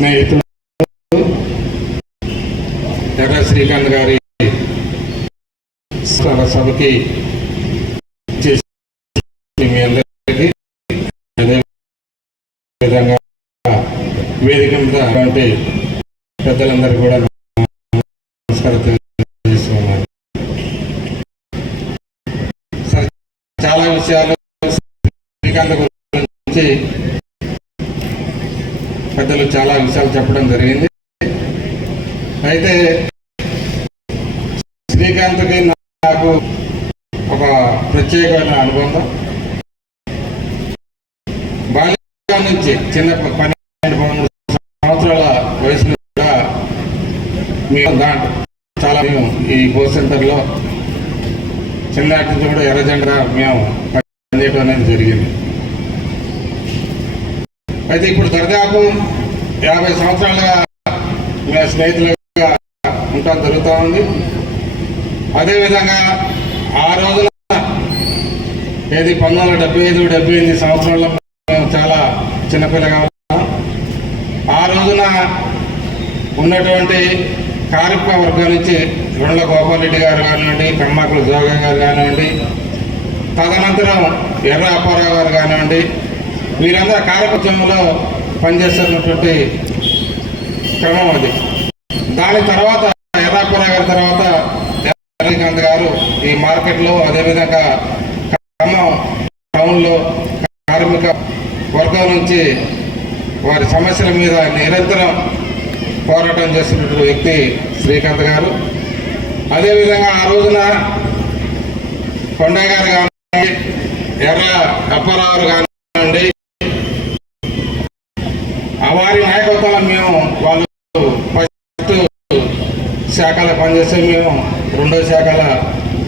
స్నేహితులు ఎర్ర శ్రీకాంత్ గారి సభకి మీ అందరికీ అదే విధంగా వేదిక మీద పెద్దలందరూ కూడా నమస్కారం తెలియజేస్తున్నాను. సరే, చాలా విషయాలు శ్రీకాంత్ గురించి పెద్దలు చాలా విషయాలు చెప్పడం జరిగింది. అయితే శ్రీకాంత్కి నాకు ఒక ప్రత్యేకమైన అనుబంధం. బాల్యం నుంచి చిన్న పన్నెండు పదమూడు సంవత్సరాల వయసు కూడా మేము దాంట్లో చాలా మేము ఈ గో సెంటర్లో చిన్నటి నుంచి కూడా ఎర్రజెండగా మేము పనిచేయడం అనేది జరిగింది. అయితే ఇప్పుడు దర్దాపు యాభై సంవత్సరాలుగా మేము స్నేహితులుగా ఉంటాం జరుగుతూ ఉంది. అదేవిధంగా ఆ రోజున ఏది పంతొమ్మిది వందల డెబ్బై ఐదు డెబ్బై ఎనిమిది సంవత్సరంలో చాలా చిన్నపిల్లగా ఉన్నాం. ఆ రోజున ఉన్నటువంటి కార్మిక వర్గం నుంచి రెండ్ల గోపాలరెడ్డి గారు కానివ్వండి కమ్మాకుల జోగా గారు కానివ్వండి తదనంతరం ఎర్ర అప్పారావు గారు కానివ్వండి వీరందరూ కార్యక్రమంలో పనిచేస్తున్నటువంటి క్రమం అది. దాని తర్వాత ఎర్రాపుర గారి తర్వాత రజనీకాంత్ గారు ఈ మార్కెట్లో అదేవిధంగా ఖమ్మం టౌన్లో కార్మిక వర్గం నుంచి వారి సమస్యల మీద నిరంతరం పోరాటం చేస్తున్నటువంటి వ్యక్తి శ్రీకాంత్ గారు. అదేవిధంగా ఆ రోజున కొండయ్య గారు ఎర్ర అప్పారావు గారు కానివ్వండి ఆ వారి నాయకత్వంలో మేము వాళ్ళు ఫస్ట్ శాఖలో పనిచేస్తే మేము రెండో శాఖల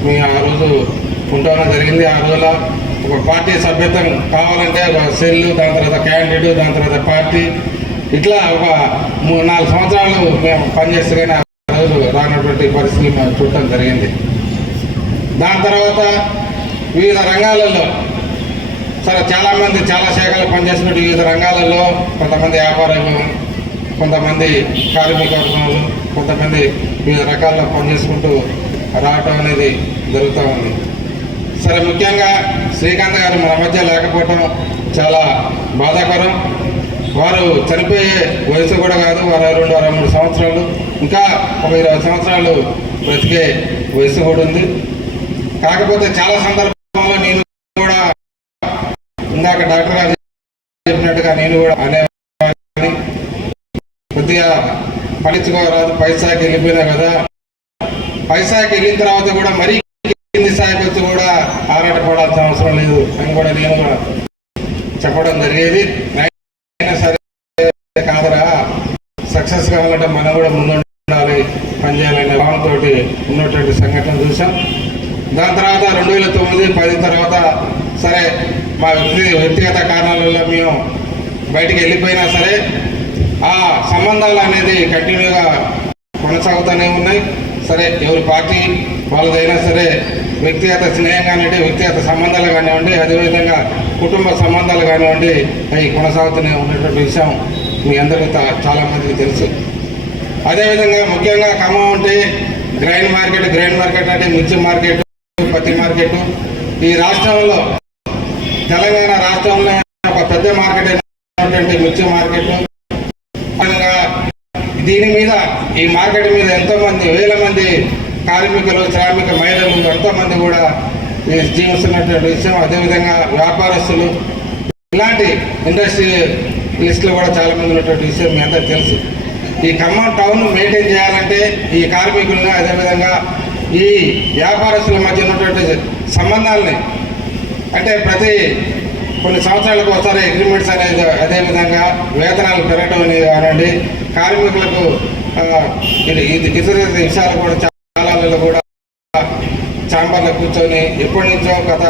మేము ఆ రోజు ఉండడం జరిగింది. ఆ రోజుల ఒక పార్టీ సభ్యత్వం కావాలంటే ఒక సెల్ దాని తర్వాత క్యాండిడేట్ దాని తర్వాత పార్టీ. ఇట్లా ఒక మూడు నాలుగు సంవత్సరాలు మేము పనిచేస్తే కానీ ఆ రోజు రానటువంటి పరిస్థితి మేము చూడటం జరిగింది. దాని తర్వాత వివిధ రంగాలలో సరే చాలామంది చాలా శాఖలు పనిచేసినట్టు వివిధ రంగాలలో కొంతమంది వ్యాపారులు కొంతమంది కార్మిక వర్గాలు కొంతమంది వివిధ రకాల్లో పనిచేసుకుంటూ రావటం అనేది జరుగుతూ ఉంది. సరే ముఖ్యంగా శ్రీకాంత్ గారు మన మధ్య లేకపోవటం చాలా బాధాకరం. వారు చనిపోయే వయసు కూడా కాదు వారు రెండు అరవై మూడు సంవత్సరాలు ఇంకా ఒక ఇరవై సంవత్సరాలు బ్రతికే వయసు కూడా ఉంది. కాకపోతే చాలా సందర్భంలో నేను కూడా ఇందాక డాక్టర్ గారు చెప్పినట్టుగా నేను కూడా అనే కొద్దిగా పడించుకోరాదు పైసాకి వెళ్ళిపోయినా కదా. పైసాకి వెళ్ళిన తర్వాత కూడా మరీ కింది స్థాయికి వచ్చి కూడా ఆరాటపడాల్సిన అవసరం లేదు. అని కూడా నేను కూడా చెప్పడం జరిగేది. అయినా సరే కాదరా. సక్సెస్ కావాలంటే మనం కూడా ముందుండాలి. పనిచేయాలనే భావంతో ఉన్నటువంటి సంఘటన చూసాం దాని తర్వాత రెండు వేల తొమ్మిది పది తర్వాత సరే మా వ్యక్తి వ్యక్తిగత కారణాల వల్ల మేము బయటికి వెళ్ళిపోయినా సరే ఆ సంబంధాలు అనేది కంటిన్యూగా కొనసాగుతూనే ఉన్నాయి. సరే ఎవరి పార్టీ వాళ్ళదైనా సరే వ్యక్తిగత స్నేహం కానివ్వండి వ్యక్తిగత సంబంధాలు కానివ్వండి అదేవిధంగా కుటుంబ సంబంధాలు కానివ్వండి అవి కొనసాగుతూనే ఉన్నటువంటి విషయం మీ అందరికీ చాలామందికి చాలా మందికి తెలుసు. అదేవిధంగా ముఖ్యంగా ఖమ్మం అంటే గ్రైన్ మార్కెట్ గ్రైన్ మార్కెట్ అంటే మిర్చి మార్కెట్ పత్తి మార్కెట్. ఈ రాష్ట్రంలో తెలంగాణ రాష్ట్రంలో ఒక పెద్ద మార్కెట్ అయినటువంటి మిర్చి మార్కెట్. దీని మీద ఈ మార్కెట్ మీద ఎంతో మంది వేల మంది కార్మికులు శ్రామిక మహిళలు ఎంతో మంది కూడా జీవిస్తున్నటువంటి విషయం అదేవిధంగా వ్యాపారస్తులు. ఇలాంటి ఇండస్ట్రీ లిస్టులో కూడా చాలా మంది ఉన్నటువంటి విషయం మీ అందరికీ తెలుసు. ఈ ఖమ్మం టౌన్ మెయింటైన్ చేయాలంటే ఈ కార్మికులను అదేవిధంగా ఈ వ్యాపారస్తుల మధ్య ఉన్నటువంటి సంబంధాలని అంటే ప్రతి కొన్ని సంవత్సరాలకు ఒకసారి అగ్రిమెంట్స్ అనేది అదేవిధంగా వేతనాలు పెరగడం అనేది కానివ్వండి కార్మికులకు ఇది ఇది ఇతర విషయాలు కూడా చాలా కూడా ఛాంబర్లో కూర్చొని ఎప్పటి నుంచో గత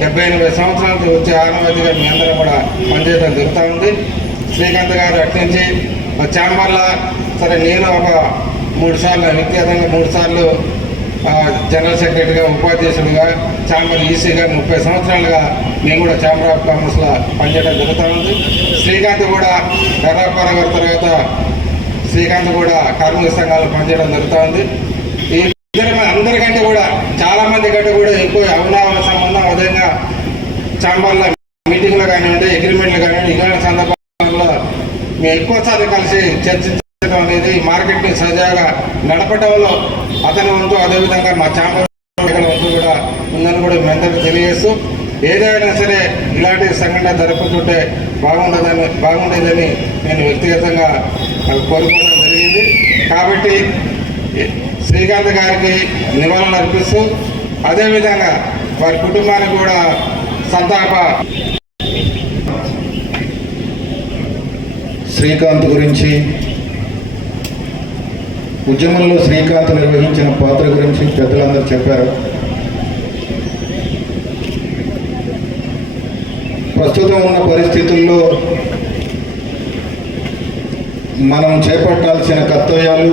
డెబ్బై ఎనభై సంవత్సరాల నుంచి వచ్చే ఆనవాయితీగా మీ అందరూ కూడా పనిచేయడం జరుగుతూ ఉంది. శ్రీకాంత్ గారు అట్నుంచి ఛాంబర్లో సరే నేను ఒక మూడు సార్లు వ్యక్తిగతంగా మూడు సార్లు జనరల్ సెక్రటరీగా ఉపాధ్యక్షుడిగా ఛాంబర్ ఈసీగా ముప్పై సంవత్సరాలుగా నేను కూడా ఛాంబర్ ఆఫ్ కామర్స్లో పనిచేయడం జరుగుతూ ఉంది. శ్రీకాంత్ కూడా కర్రాపార గారి తర్వాత శ్రీకాంత్ కూడా కార్మిక సంఘాలు పనిచేయడం జరుగుతూ ఉంది ఈ ఇద్దరు అందరికంటే కూడా చాలా మంది కంటే కూడా ఎక్కువ అవినావన సంబంధం ఉదయంగా చాంబర్ల మీటింగ్లో కానివ్వండి అగ్రిమెంట్లు కానివ్వండి ఇలాంటి సందర్భాల్లో మేము ఎక్కువసార్లు కలిసి చర్చించడం అనేది మార్కెట్ని సజాగా నడపడంలో అతని వంతు అదేవిధంగా మా ఛాంబర్ వంతు కూడా ఉందని కూడా మీ అందరికీ తెలియజేస్తూ ఏదైనా సరే ఇలాంటి సంఘటన జరుపుతుంటే బాగుండదని బాగుండేదని నేను వ్యక్తిగతంగా కోరుకోవడం జరిగింది. కాబట్టి శ్రీకాంత్ గారికి నివాళులు అర్పిస్తూ అదేవిధంగా వారి కుటుంబానికి కూడా సంతాప. శ్రీకాంత్ గురించి ఉద్యమంలో శ్రీకాంత్ నిర్వహించిన పాత్ర గురించి పెద్దలందరూ చెప్పారు. ప్రస్తుతం ఉన్న పరిస్థితుల్లో మనం చేపట్టాల్సిన కర్తవ్యాలు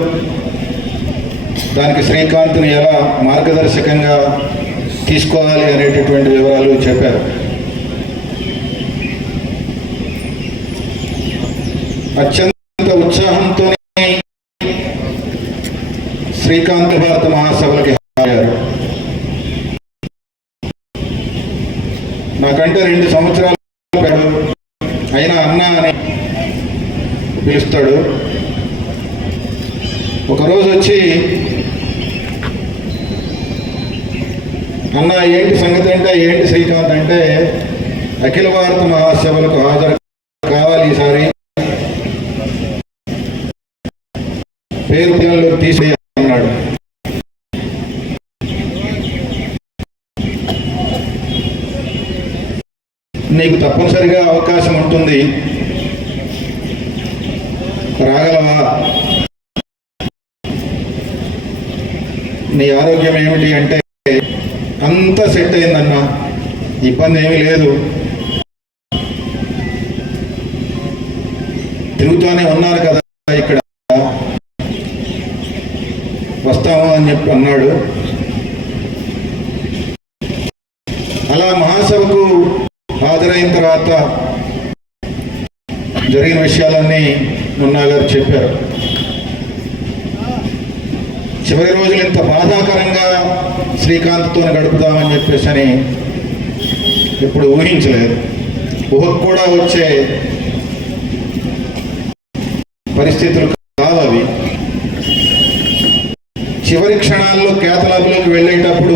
దానికి శ్రీకాంత్ను ఎలా మార్గదర్శకంగా తీసుకోవాలి అనేటటువంటి వివరాలు చెప్పారు. అత్యంత ఉత్సాహంతో శ్రీకాంత్ భారత మహాసభలకి హాజరయ్యారు నాకంటే రెండు సంవత్సరాలు పెద్దడు. అయినా అన్న అని పిలుస్తాడు ఒకరోజు వచ్చి అన్న ఏంటి సంగతి అంటే ఏంటి శ్రీకాంత్ అంటే అఖిల భారత మహాసభలకు హాజరు కావాలి ఈసారి పేరు తీసేయన్నాడు నీకు తప్పనిసరిగా అవకాశం ఉంటుంది. రాగలవా? నీ ఆరోగ్యం ఏమిటి అంటే అంతా సెట్ అయిందన్న. ఇబ్బంది ఏమీ లేదు. తిరుగుతూనే ఉన్నారు కదా ఇక్కడ వస్తాము అని చెప్పి అన్నాడు. అలా మహాసభకు హాజరైన తర్వాత జరిగిన విషయాలన్నీ మున్నా గారు చెప్పారు. చివరి రోజులు ఇంత బాధాకరంగా శ్రీకాంత్తో గడుపుదామని చెప్పేసి అని ఇప్పుడు ఊహించలేదు. ఊహకు కూడా వచ్చే పరిస్థితులు కావు అవి. చివరి క్షణాల్లో కేతలాపులోకి వెళ్ళేటప్పుడు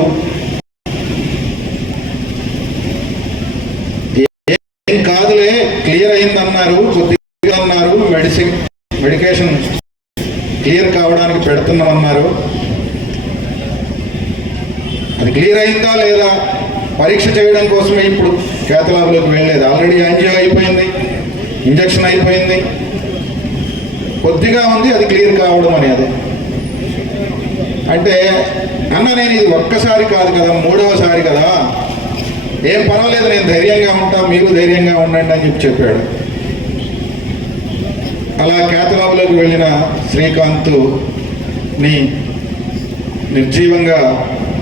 ఏం కాదులే క్లియర్ అయిందన్నారు కొద్దిగా అన్నారు మెడిసిన్ మెడికేషన్ క్లియర్ కావడానికి పెడుతున్నామన్నారు. అది క్లియర్ అయిందా లేదా? పరీక్ష చేయడం కోసమే ఇప్పుడు కేతలాపులోకి వెళ్ళలేదు. ఆల్రెడీ యాంజియో అయిపోయింది ఇంజక్షన్ అయిపోయింది. కొద్దిగా ఉంది అది క్లియర్ కావడం అనేది. అంటే అన్న నేను ఇది ఒక్కసారి కాదు కదా మూడవసారి కదా. ఏం పర్వాలేదు నేను ధైర్యంగా ఉంటా మీరు ధైర్యంగా ఉండండి అని చెప్పి చెప్పాడు. అలా ఖ్యాతలాబులోకి వెళ్ళిన శ్రీకాంత్ని నిర్జీవంగా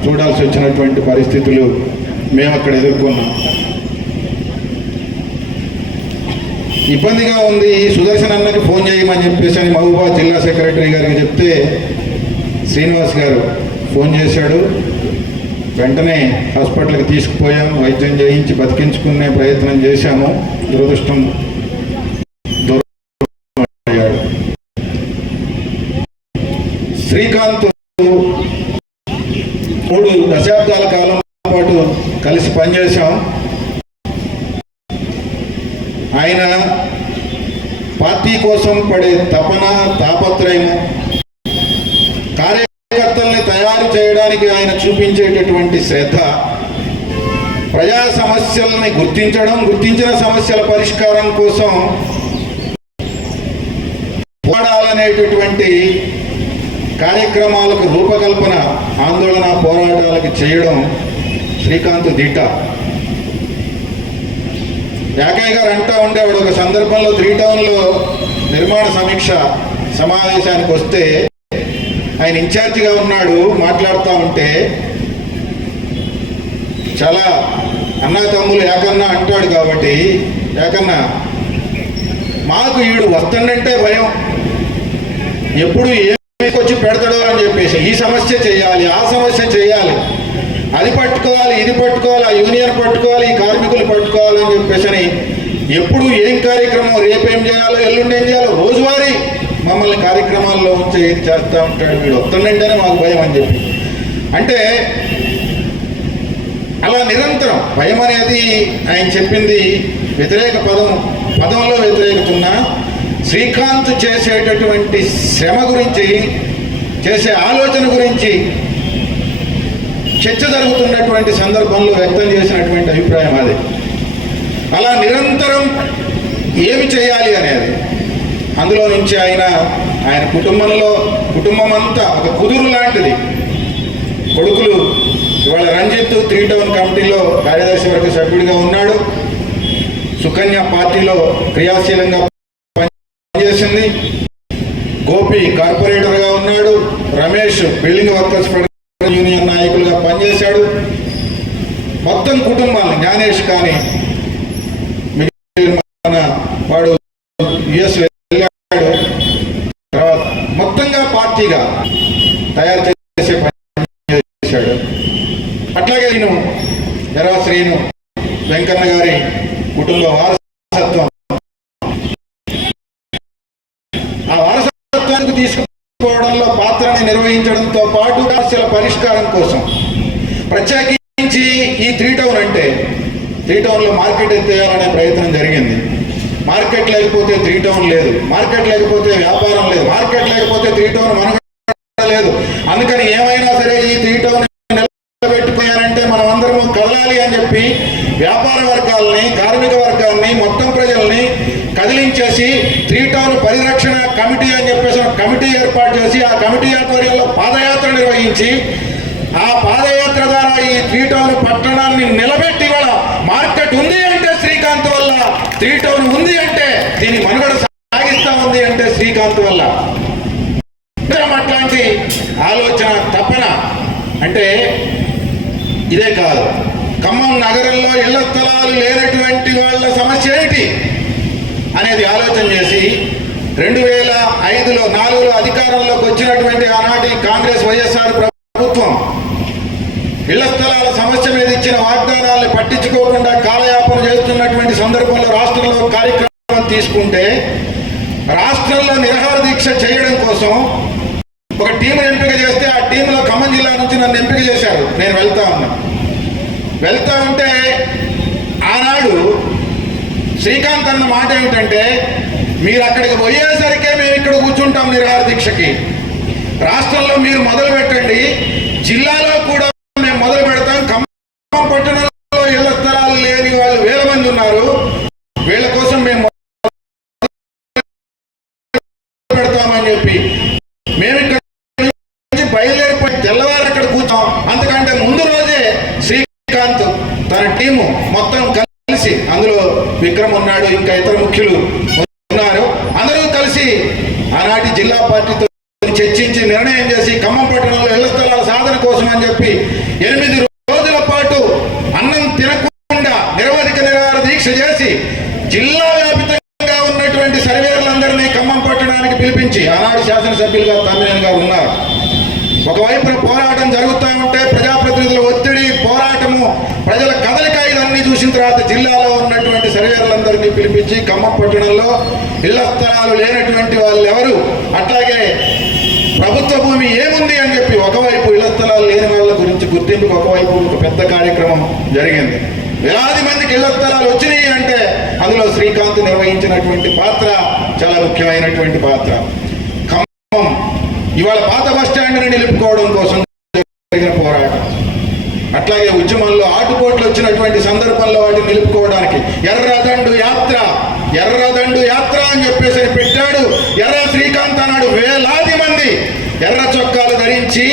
చూడాల్సి వచ్చినటువంటి పరిస్థితులు మేము అక్కడ ఎదుర్కొన్నాం. ఇబ్బందిగా ఉంది సుదర్శన్ అన్నకి ఫోన్ చేయమని చెప్పేసి అని మహబూబాద్ జిల్లా సెక్రటరీ గారికి చెప్తే శ్రీనివాస్ గారు ఫోన్ చేశాడు. వెంటనే హాస్పిటల్కి తీసుకుపోయాము. వైద్యం చేయించి బతికించుకునే ప్రయత్నం చేశాము. దురదృష్టం. అయ్యాడు శ్రీకాంత్ మూడు దశాబ్దాల కాలం పాటు కలిసి పనిచేశాం. ఆయన పార్టీ కోసం పడే తపన తాపత్రయము ఆయన చూపించేటటువంటి శ్రద్ధ ప్రజా సమస్యల్ని గుర్తించడం గుర్తించిన సమస్యల పరిష్కారం కోసం పోరాడాలనేటటువంటి కార్యక్రమాలకు రూపకల్పన ఆందోళన పోరాటాలకు చేయడం శ్రీకాంత్ దిట్ట. యాకయ్య గారు అంటా ఉండేవాడు ఒక సందర్భంలో త్రీ టౌన్లో నిర్మాణ సమీక్ష సమావేశానికి వస్తే ఆయన ఇన్ఛార్జిగా ఉన్నాడు మాట్లాడుతూ ఉంటే చాలా అన్నా తమ్ములు ఏకన్నా అంటాడు కాబట్టి ఏకన్నా మాకు ఈడు వస్తుందంటే భయం. ఎప్పుడు ఏమికొచ్చి పెడతాడో అని చెప్పేసి ఈ సమస్య చేయాలి ఆ సమస్య చేయాలి. అది పట్టుకోవాలి ఇది పట్టుకోవాలి ఆ యూనియన్ పట్టుకోవాలి ఈ కార్మికులు పట్టుకోవాలి అని చెప్పేసి అని ఎప్పుడు ఏం కార్యక్రమం రేపేం చేయాలో ఎల్లుండి ఏం చేయాలో రోజువారీ మమ్మల్ని కార్యక్రమాల్లో ఉంచి ఏది చేస్తూ ఉంటాడు వీడు వస్తుందంటేనే మాకు భయం అని చెప్పి. అంటే అలా నిరంతరం భయం అనేది ఆయన చెప్పింది వ్యతిరేక పదం పదంలో వ్యతిరేకతున్న శ్రీకాంత్ చేసేటటువంటి శ్రమ గురించి చేసే ఆలోచన గురించి చర్చ జరుగుతున్నటువంటి సందర్భంలో వ్యక్తం చేసినటువంటి అభిప్రాయం అది. అలా నిరంతరం ఏమి చేయాలి అనేది అందులో నుంచి ఆయన ఆయన కుటుంబంలో కుటుంబం అంతా ఒక కుదురు లాంటిది. కొడుకులు ఇవాళ రంజిత్ త్రీ టౌన్ కమిటీలో కార్యదర్శి వర్గ సభ్యుడిగా ఉన్నాడు. సుకన్య పార్టీలో క్రియాశీలంగా పనిచేసింది. గోపి కార్పొరేటర్గా ఉన్నాడు. Ramesh building workers federation union నాయకులుగా పనిచేశాడు మొత్తం కుటుంబాలు జ్ఞానేష్ కానీ మిగిలిన మన వాడు యుఎస్ వెళ్ళాడు తర్వాత మొత్తంగా పార్టీగా తయారు చేసే పని చేశాడు అట్లాగే నేను ఎరా శ్రీను వెంకన్న గారి కుటుంబ వారసత్వం ఆ వారసత్వానికి తీసుకుపోవడంలో పాత్రని నిర్వహించడంతో పాటు సమస్యల పరిష్కారం కోసం ప్రత్యేకించి ఈ త్రీ టౌన్ అంటే త్రీ టౌన్లో మార్కెట్ ఎత్తేయాలనే ప్రయత్నం జరిగింది. మార్కెట్ లేకపోతే త్రీ టౌన్ లేదు. మార్కెట్ లేకపోతే వ్యాపారం లేదు. మార్కెట్ లేకపోతే త్రీ టౌన్ మనకు లేదు. అందుకని ఏమైనా సరే ఈ త్రీ టౌన్ నిలబెట్టుకోవాలంటే మనం అందరము కదలాలి అని చెప్పి వ్యాపార వర్గాల్ని కార్మిక వర్గాల్ని మొత్తం ప్రజల్ని కదిలించేసి త్రీ టౌన్ పరిరక్షణ కమిటీ అని చెప్పేసి కమిటీ ఏర్పాటు చేసి ఆ కమిటీ ఆధ్వర్యంలో పాదయాత్ర నిర్వహించి ఆ పాదయాత్ర ద్వారా ఈ త్రీ టౌన్ పట్టణాన్ని నిలబెట్టి ఇవాళ మార్కెట్ ఉంది అంటే శ్రీకాంత్ వల్ల త్రీ టౌన్ ఉంది అంటే దీని మనుగడ సాగిస్తా ఉంది అంటే శ్రీకాంత్ వల్ల. అట్లాంటి ఆలోచన తపన అంటే ఇదే కాదు. ఖమ్మం నగరంలో ఇళ్ళ స్థలాలు లేనటువంటి వాళ్ళ సమస్య ఏంటి అనేది ఆలోచన చేసి రెండు వేల ఐదులో నాలుగులో అధికారంలోకి వచ్చినటువంటి ఆనాటి కాంగ్రెస్ వైఎస్ఆర్ ప్రభుత్వం ఇళ్ళ స్థలాల సమస్య మీద ఇచ్చిన వాగ్దానాలను పట్టించుకోకుండా కాలయాపన చేస్తున్నటువంటి సందర్భంలో రాష్ట్రంలో కార్యక్రమం తీసుకుంటే రాష్ట్రంలో నిరహార దీక్ష చేయడం కోసం ఒక టీం ఎంపిక చేస్తే ఆ టీంలో ఖమ్మం జిల్లా నుంచి నన్ను ఎంపిక చేశారు. నేను వెళ్తా ఉన్నా. వెళ్తా ఉంటే ఆనాడు శ్రీకాంత్ అన్న మాట ఏమిటంటే మీరు అక్కడికి పోయేసరికే మేము ఇక్కడ కూర్చుంటాం నిరహార దీక్షకి. రాష్ట్రంలో మీరు మొదలు పెట్టండి. జిల్లాలో కూడా మేము మొదలు పెడతాం. ఖమ్మం పట్టణంలో ఇళ్ళ స్థలాలు లేని వాళ్ళు వేల మంది ఉన్నారు. వీళ్ళ కోసం మేము పెడతామని చెప్పి మేము ఇక్కడ బయలుదేరిపోయి తెల్లవారు అక్కడ కూర్చోం. అంతకంటే ముందు రోజే శ్రీకాంత్ తన టీము మొత్తం కలిసి అందులో విక్రమ్ ఉన్నాడు ఇంకా ఇతర ముఖ్యులు ఉన్నారు. అందరూ కలిసి ఆనాటి జిల్లా పార్టీతో చర్చించి నిర్ణయం చేసి ఖమ్మం పట్టణంలో ఇళ్ళ స్థలాల సాధన కోసం అని చెప్పి ఎనిమిది రోజుల పాటు అన్నం తినకుండా నిరవధిక నిరాహార దీక్ష చేసి జిల్లా వ్యాపితంగా ఉన్నటువంటి సర్వేర్లందరినీ ఖమ్మం పట్టణానికి పిలిపించి ఆనాడు శాసనసభ్యులుగా తమ్మినేని గారు ఉన్నారు. ఒకవైపున పోరాటం జరుగుతూ ఉంటే ప్రజాప్రతినిధుల ఒత్తిడి పోరాటము ప్రజల కదలిక ఇదన్నీ చూసిన తర్వాత జిల్లాలో ఉన్నటువంటి సర్వేర్లందరినీ పిలిపించి ఖమ్మం పట్టణంలో ఇళ్ళ స్థలాలు లేనటువంటి వాళ్ళు ఎవరు అట్లాగే ప్రభుత్వ భూమి ఏముంది అని చెప్పి ఒకవైపు ఇళ్ళ స్థలాలు లేని వాళ్ళ గురించి గుర్తింపుకు ఒకవైపు ఒక పెద్ద కార్యక్రమం జరిగింది. వేలాది మందికి ఇళ్ళ స్థలాలు వచ్చినాయి అంటే అందులో శ్రీకాంత్ నిర్వహించినటువంటి పాత్ర చాలా ముఖ్యమైనటువంటి పాత్ర. ఖమ్మం ఇవాళ పాత బస్ నిలుపుకోవడం కోసం జరిగిన పోరాటం. అట్లాగే ఉద్యమంలో ఆటుపోట్లు వచ్చినటువంటి సందర్భంలో వాటిని నిలుపుకోవడానికి ఎర్ర యాత్ర ఎర్రదండు యాత్ర అని చెప్పేసి పెట్టాడు ఎర్ర శ్రీకాంత్ అన్నాడు వేలాది మంది ఎర్ర చొక్కాలు ధరించి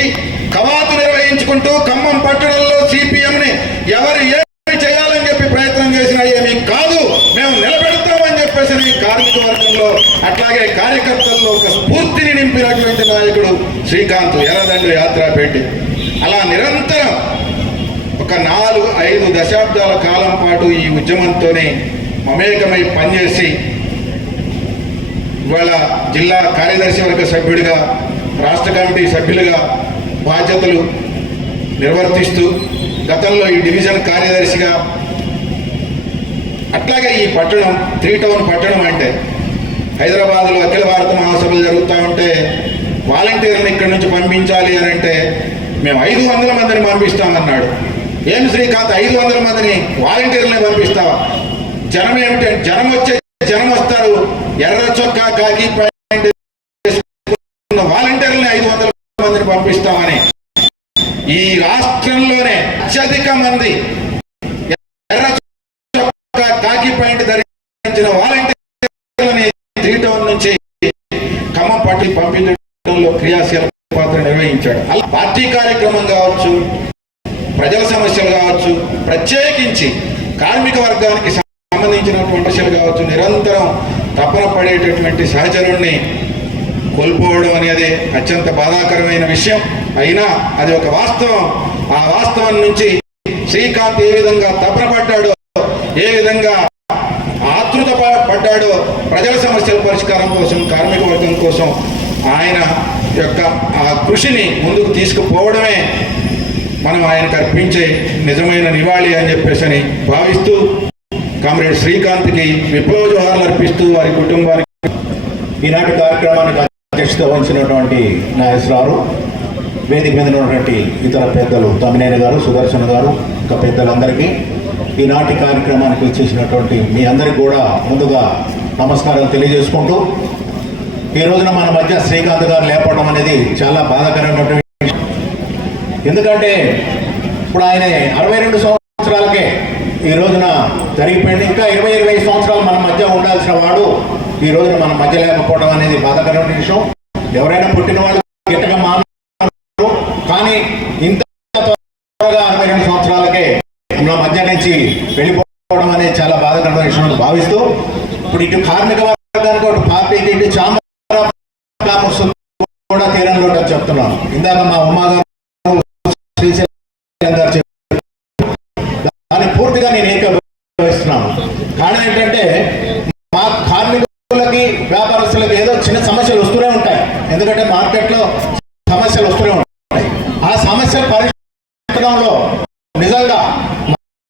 కవాతు నిర్వహించుకుంటూ ఖమ్మం పట్టణంలో సిపిఎంని ఎవరు ఏమి చేయాలని చెప్పి ప్రయత్నం చేసినా ఏమీ కాదు మేము నిలబెడతామని చెప్పేసి ఈ కార్మిక వర్గంలో అట్లాగే కార్యకర్తల్లో ఒక స్ఫూర్తిని నింపినటువంటి నాయకుడు శ్రీకాంత్ ఎర్రదండ్రి యాత్రపేటి అలా నిరంతరం ఒక ఒక నాలుగు ఐదు దశాబ్దాల కాలం పాటు ఈ ఉద్యమంతోనే మమేకమై పనిచేసి ఇవాళ జిల్లా కార్యదర్శి వర్గ సభ్యుడిగా రాష్ట్ర కమిటీ సభ్యులుగా బాధ్యతలు నిర్వర్తిస్తూ గతంలో ఈ డివిజన్ కార్యదర్శిగా అట్లాగే ఈ పట్టణం త్రీ టౌన్ పట్టణం అంటే హైదరాబాద్లో అఖిల భారత మహాసభలు జరుగుతూ ఉంటే వాలంటీర్లను ఇక్కడి నుంచి పంపించాలి అని అంటే మేము ఐదు వందల మందిని పంపిస్తామన్నాడు. ఏం శ్రీకాంత్ ఐదు వందల మందిని వాలంటీర్లనే పంపిస్తావా? జనం ఏమిటి జనం వచ్చే జనం వస్తారు. ఎర్ర చొక్కా కాకి పాయింట్ వాలంటీర్లని ఐదు వందల మందిని పంపిస్తామని. ఈ రాష్ట్రంలోనే అత్యధిక మంది ఎర్ర చొక్కా కాకి పాయింట్ ధరించిన వాలంటీర్ నుంచి ఖమ్మం పార్టీ పంపించడంలో క్రియాశీల పాత్ర నిర్వహించాడు. అలా పార్టీ కార్యక్రమం కావచ్చు ప్రజల సమస్యలు కావచ్చు ప్రత్యేకించి కార్మిక వర్గానికి సంబంధించినటువంటి సమస్యలు కావచ్చు నిరంతరం తపన పడేటటువంటి సహచరుణ్ణి కోల్పోవడం అనేది అత్యంత బాధాకరమైన విషయం. అయినా అది ఒక వాస్తవం. ఆ వాస్తవం నుంచి శ్రీకాంత్ ఏ విధంగా తపన పడ్డాడో ఏ విధంగా ఆతృత ప- పడ్డాడో ప్రజల సమస్యల పరిష్కారం కోసం కార్మిక వర్గం కోసం ఆయన యొక్క ఆ కృషిని ముందుకు తీసుకుపోవడమే మనం ఆయనకు అర్పించే నిజమైన నివాళి అని చెప్పేసి అని భావిస్తూ కామ్రేడ్ శ్రీకాంత్కి విప్లవ జోహార్లు అర్పిస్తూ వారి కుటుంబానికి ఈనాటి కార్యక్రమానికి అధ్యక్షత వహించినటువంటి నాగేశ్వరరావు వేదిక మీద ఉన్నటువంటి ఇతర పెద్దలు తమ్మినేని గారు సుదర్శన్ గారు ఇంకా పెద్దలందరికీ ఈనాటి కార్యక్రమానికి వచ్చేసినటువంటి మీ అందరికి కూడా ముందుగా నమస్కారం తెలియజేసుకుంటూ ఈ రోజున మన మధ్య శ్రీకాంత్ గారు లేపడం అనేది చాలా బాధాకరమైనటువంటి విషయం. ఎందుకంటే ఇప్పుడు ఆయన అరవై రెండు సంవత్సరాలకే ఈ రోజున జరిగిపోయింది. ఇంకా ఇరవై ఇరవై సంవత్సరాలు మన మధ్య ఉండాల్సిన వాడు ఈ రోజున మన మధ్య లేకపోవడం అనేది బాధాకరమైన విషయం. ఎవరైనా పుట్టిన వాళ్ళు గిట్టగా మానరు. కానీ ఇంత త్వరగా అరవై రెండు సంవత్సరాలకే మన మధ్య నుంచి వెళ్ళిపోవడం అనేది చాలా బాధాకరమైన విషయం భావిస్తూ ఇప్పుడు ఇటు కార్మిక వర్గానికి ఒక పార్టీకి ఇటు చాంబర్ కూడా చెప్తున్నాను. ఇందాక మా ఉమ్మా గారు శ్రీశైలం గారు చెప్పారు దాన్ని పూర్తిగా నేను ఏకీభవిస్తున్నాను కారణం ఏంటంటే మా కార్మికులకి వ్యాపారస్తులకి ఏదో చిన్న సమస్యలు వస్తూనే ఉంటాయి ఎందుకంటే మార్కెట్లో సమస్యలు వస్తూనే ఉంటాయి ఆ సమస్యలు పరిష్కరించడంలో నిజంగా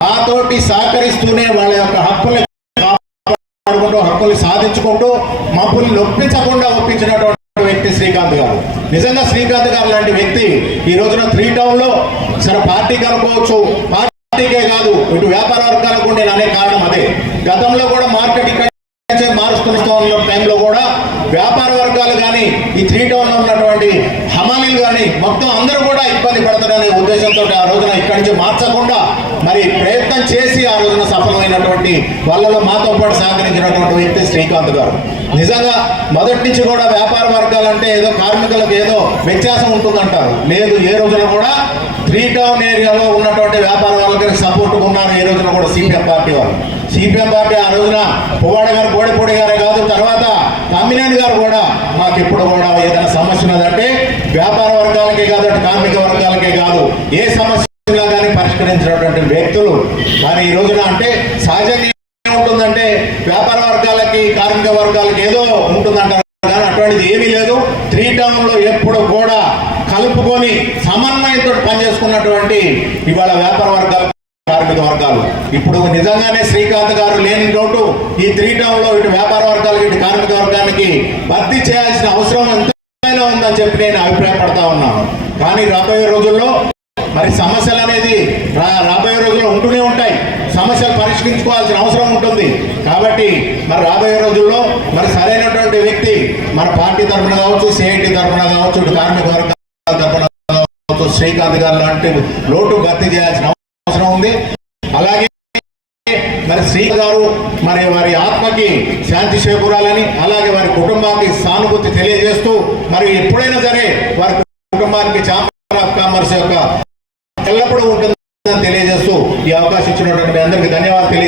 మాతోటి సహకరిస్తూనే వాళ్ళ యొక్క హక్కుల్ని కాపాడుకుంటూ హక్కుల్ని సాధించుకుంటూ మమ్మల్ని నొప్పించకుండా ఒప్పించినటువంటి వ్యక్తి శ్రీకాంత్ గారు నిజంగా ఉన్నటువంటి వ్యక్తి ఈ రోజున త్రీ టౌన్లో సరే పార్టీకి అనుకోవచ్చు. పార్టీకే కాదు ఇటు వ్యాపార వర్గాలకు ఉండే అనే కారణం అదే. గతంలో కూడా మార్కెట్ ఇక్కడ మారుస్తున్న టైంలో కూడా వ్యాపార వర్గాలు కానీ ఈ త్రీ టౌన్లో ఉన్నటువంటి హమాలీలు కానీ మొత్తం అందరూ కూడా ఇబ్బంది పడతారనే ఉద్దేశంతో ఆ రోజున ఇక్కడి నుంచి మార్చకుండా మరి ప్రయత్నం చేసి ఆ రోజున సఫలమైనటువంటి వాళ్ళలో మాతో పాటు సహకరించినటువంటి వ్యక్తి శ్రీకాంత్ గారు. నిజంగా మొదటి నుంచి కూడా వ్యాపార వర్గాలంటే ఏదో కార్మికులకు ఏదో వ్యత్యాసం ఉంటుందంటారు. లేదు ఏ రోజున కూడా త్రీ టౌన్ ఏరియాలో ఉన్నటువంటి వ్యాపార వాళ్ళకి సపోర్ట్ ఉన్నారు ఏ రోజున కూడా సిపిఎం పార్టీ వాళ్ళు. సిపిఎం పార్టీ ఆ రోజున పువ్వాడ గారు బోడిపూడి గారే కాదు తర్వాత తమ్మినేని గారు కూడా మాకు ఎప్పుడు కూడా ఏదైనా సమస్య ఉన్నదంటే వ్యాపార వర్గాలకే కాదు కార్మిక వర్గాలకే కాదు ఏ సమస్య ఉన్నా కానీ పరిష్కరించినటువంటి వ్యక్తులు కానీ ఈ రోజున అంటే సహజంగా ఏముంటుందంటే వ్యాపార వర్గాలకి కార్మిక వర్గాలకి ఏదో ఉంటుందంటారు కానీ అటువంటిది ఏమీ లేదు త్రీ టౌన్లో ఎప్పుడు కూడా కలుపుకొని సమన్వయంతో పనిచేసుకున్నటువంటి ఇవాళ వ్యాపార వర్గాలు కార్మిక వర్గాలు ఇప్పుడు నిజంగానే శ్రీకాంత్ గారు లేని లోటు ఈ త్రీ టౌన్లో ఇటు వ్యాపార వర్గాలకి ఇటు కార్మిక వర్గానికి భర్తీ చేయాల్సిన అవసరం ఎంతైనా ఉందని చెప్పి నేను అభిప్రాయపడతా ఉన్నాను. కానీ రాబోయే రోజుల్లో మరి సమస్యలు అనేది రా- రాబోయే రోజుల్లో ఉంటూనే ఉంటాయి. సమస్యలు పరిష్కరించుకోవాల్సిన అవసరం ఉంటుంది. కాబట్టి మరి రాబోయే రోజుల్లో మరి సరైనటువంటి వ్యక్తి మన పార్టీ తరఫున కావచ్చు సిఐటి తరఫున కావచ్చు ఇటు కార్మిక వర్గాల తరఫున కావచ్చు శ్రీకాంత్ గారు లాంటి లోటు భర్తీ చేయాల్సిన మరి గారు మరి వారి ఆత్మకి శాంతి చేకూరాలని అలాగే వారి కుటుంబానికి సానుభూతి తెలియజేస్తూ మరి ఎప్పుడైనా సరే వారి కుటుంబానికి ఆఫ్ కామర్స్ యొక్క ఎల్లప్పుడూ ఉంటుందని తెలియజేస్తూ ఈ అవకాశం ఇచ్చినటువంటి అందరికీ ధన్యవాదాలు